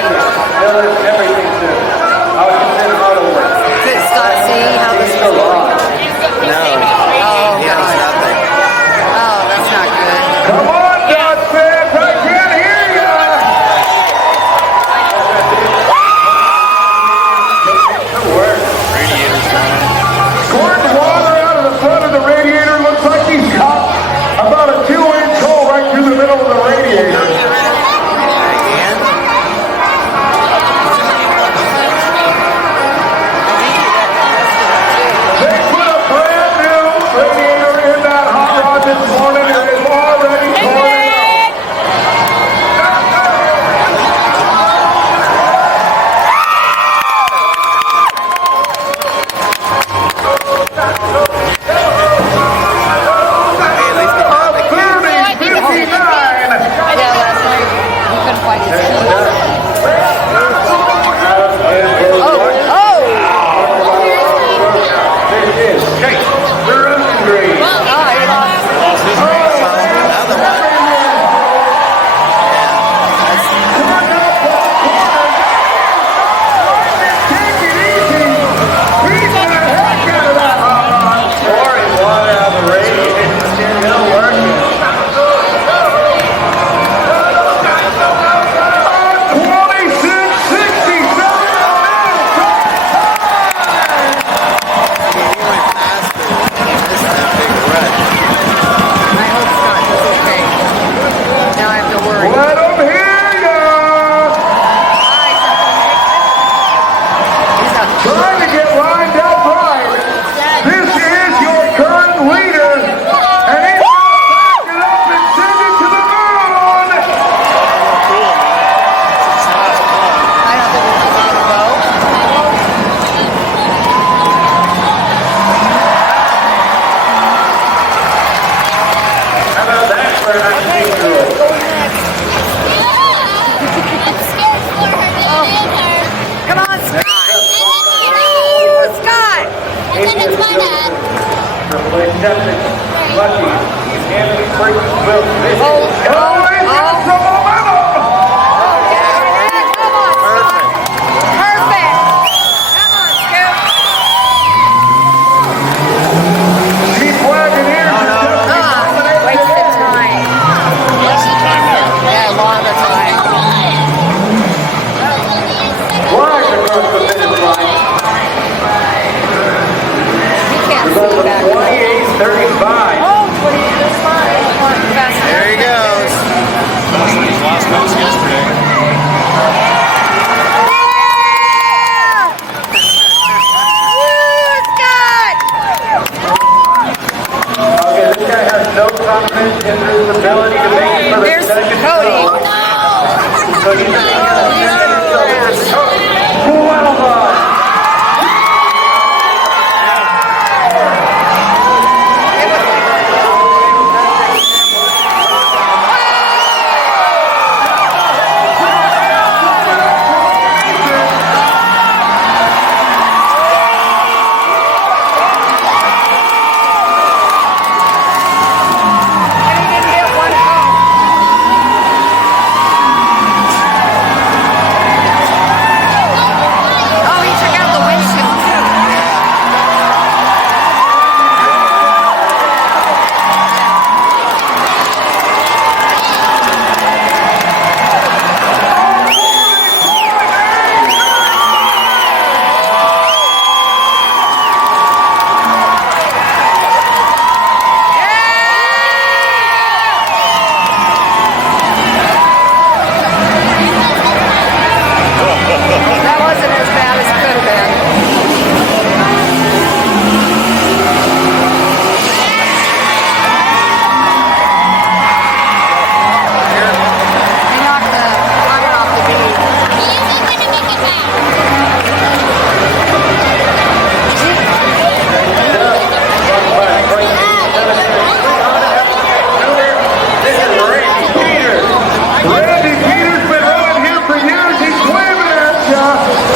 Everything too. I was just in auto work. Did Scott see how this was going? No. Oh, He has God. nothing. Oh, that's not good. Come on, Dodge fans, I can't hear ya! Radiator's running. Squirting water out of the front of the radiator. Looks like he's got about a 2-inch hole right through the middle of the radiator. Again? They put a brand new radiator in that hot rod this morning and it's already pouring out. Hey, at least they found the kid. 30-59. Yeah, last night he couldn't find his key. This is Chase Green. Oh, he lost. Another one. Take it easy. Beat the heck out of that hot rod. Pouring water out of the radiator. Still working. He went past it. He missed that big rut. I hope Scott is okay. Now I have to worry. Let them hear ya. He's up. Trying to get lined up right. This is your current leader. And he's going to back it up and send it to the moon. I don't think he's going to go. How about that for an acting girl? Come on, Scott. Scott. Lucky. He's handling freaking Will Smith. Oh, he's got some momentum. Yeah, come on, Scott. Perfect. Come on, Scoop. Keep wagging here. Wasted time. Yeah, long the time. Flies across the finish line. He can't Goes see to back. 28-35. Oh, 28-35. There he goes. He's lost most yesterday. Okay, this guy has no confidence in his ability to make it for the There's second Cody. throw. So he's well done. Randy Peters been running here for years. He's waving at ya.